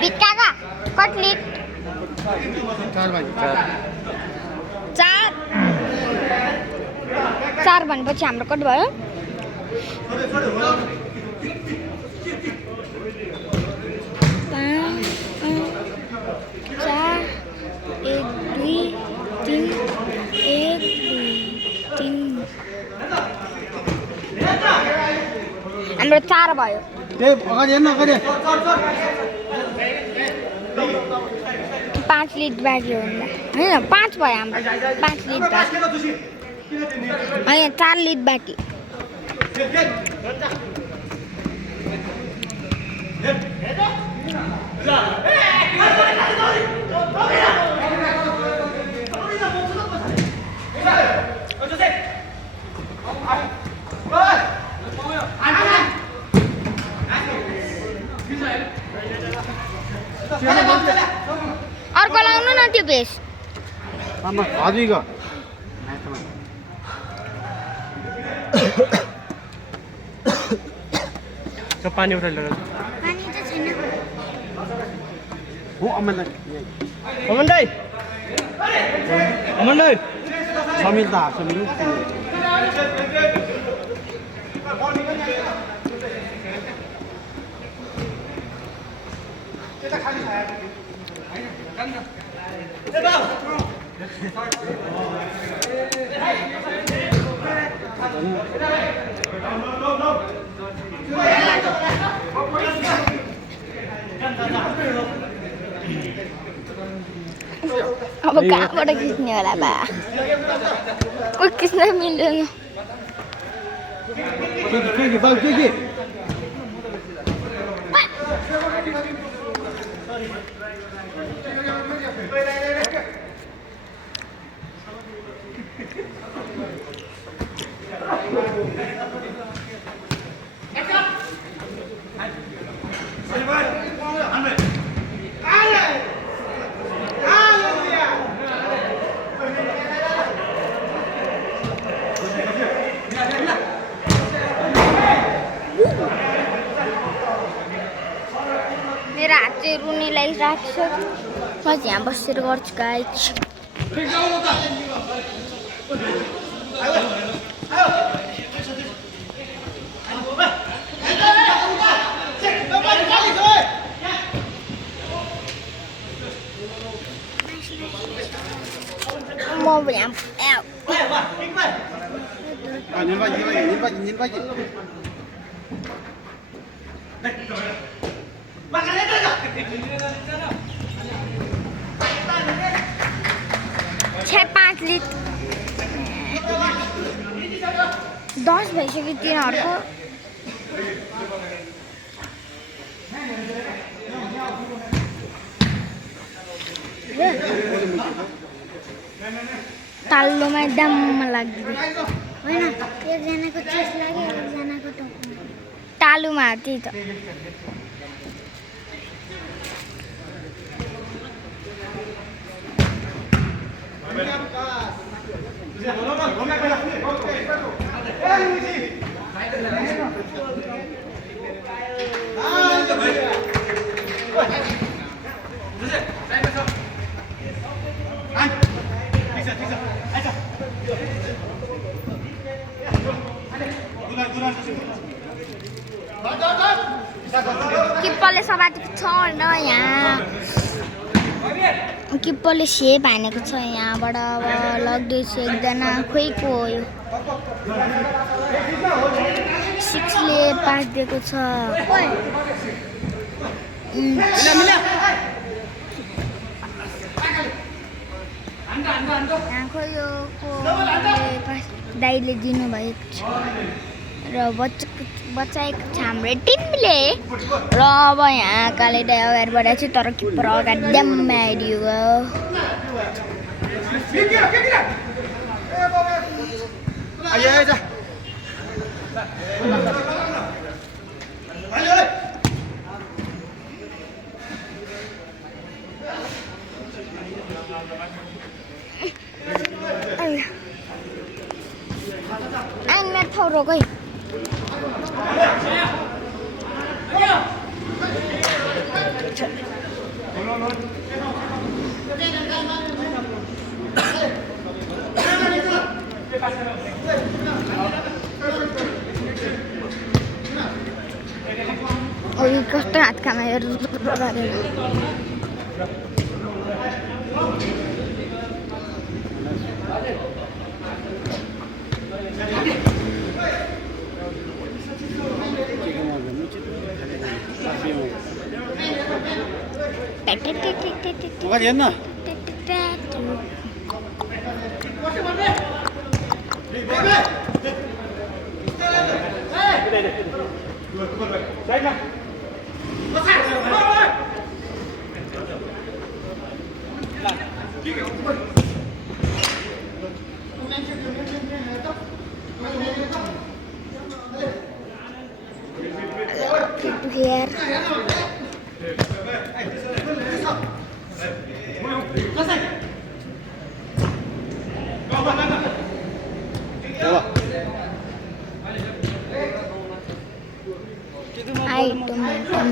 बिक्का का कटली चार भनेपछि हाम्रो कट भयो चार एक दुई तीन एक दुई तीन हाम्रो चार भयो पाँच लिड बाँकी होला होइन पाँच भयो हाम्रो पाँच लिड बाँकी होइन चार लिड बाँकी अर्को लाउनु न त्यो बेस पानी उठाइ लगा अमन दाइ समिल त समिल अब कहाँबाट खिच्ने होला बा खिच्न मिल्दैन मेरो हात चाहिँ रुनी लागिरहेको छ म चाहिँ यहाँ बसेर गर्छु गाइस म यहाँ पाँच लिट 10 भइसक्यो तिनीहरूको ताल्लोमा दाम लाग्यो होइन एकजनाको चेस लाग्यो एकजनाको टाउकोमा तालुमा त्यही त किप्परले समातेको छ होइन यहाँ किप्परले सेप हानेको छ यहाँबाट अब लग्दैछ एकजना खोइको हो यो 6ले पास दिएको छ यहाँ खोयो दाइले दिनुभएको छ र बचाएको छ हाम्रो टिमले र अब यहाँ काले दाइ अगाडि बढाएको छ तर किप्पर अगाडि ड्याम्मै आइदियो Anh mẹ thâu rồi coi. Ôi, कस्तो हात कामेर 뭐가 됐나? Gitu here. Hai teman-teman,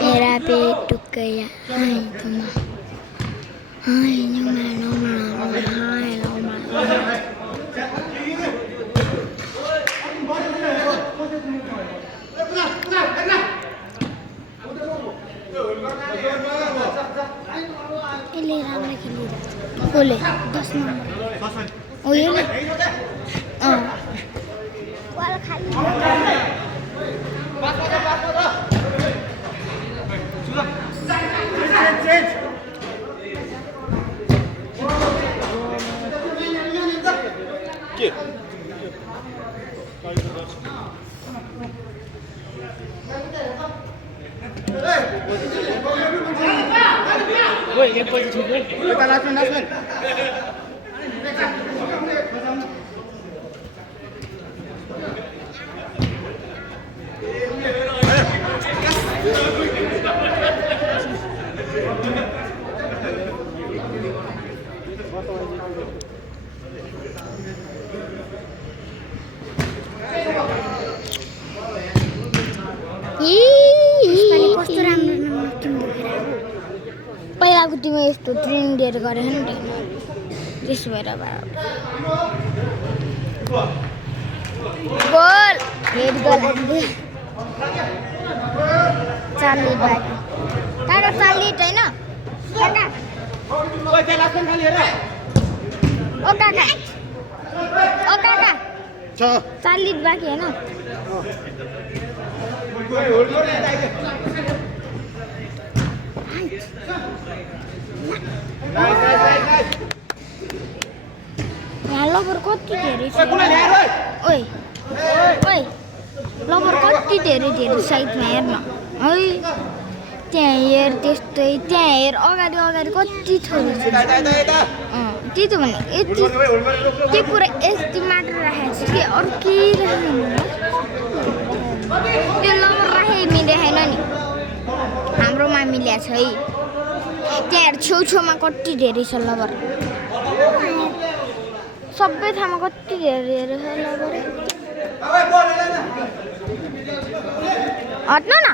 मेरा पेट टूट गया. Hai teman. Hai nhưng mà nó mà hai nó mà. Ini ramai kali. Boleh 10 nomor. Oh iya nih. Oh. Wal kali. Woi, yang kau cuci dulu. Kita langsung. यसपालि कस्तो राम्रो राम्रो team देखेर पहिलाको टिममा यस्तो ट्रेनिङ दिएर गरेन नि त त्यसो भएर goal head goal Charlie back टाढो चार्ली होइन काका ओ काका चार्ली बाँकी होइन यहाँ लबर कति धेरै छ ओइ ओइ लबर कति धेरै साइडमा हेर्न है त्यहाँ हेर त्यस्तै त्यहाँ हेर अगाडि कति थोरै छ त्यही त भने यति त्यो कुरा यति मात्र राखेको छ कि अरू केही राखेको त्यो लबर राखेको मिलेन नि हाम्रोमा मिलेको छ है त्यहाँ छेउछेउमा कति धेरै छ लबर सबै ठाउँमा कति धेरै छ लबर हट्नु न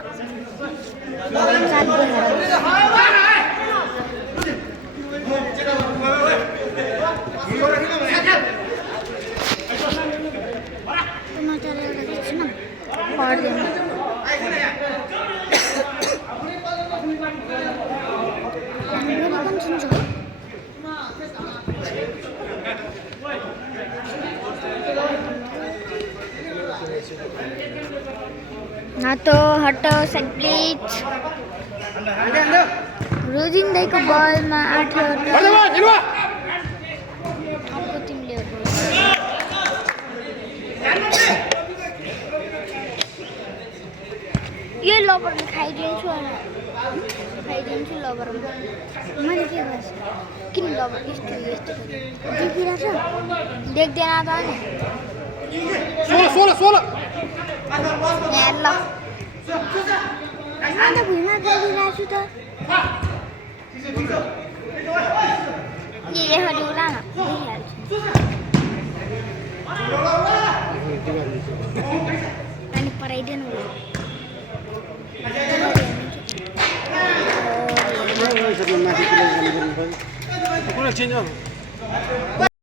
Nato hotto set please. Rudin daiko ball ma 8 Aku tim le यो लबर खाइदिन्छु खाइदिन्छु लबर मैले के गर्छु किन लबर यस्तो देखिरहेछ देख्दैन त नि 16 यहाँ ल अन्त भुइँमा गरिरहेको छु त नि लेखा दिउँला न देखिहाल्छु Panik Paraiden udah. Masih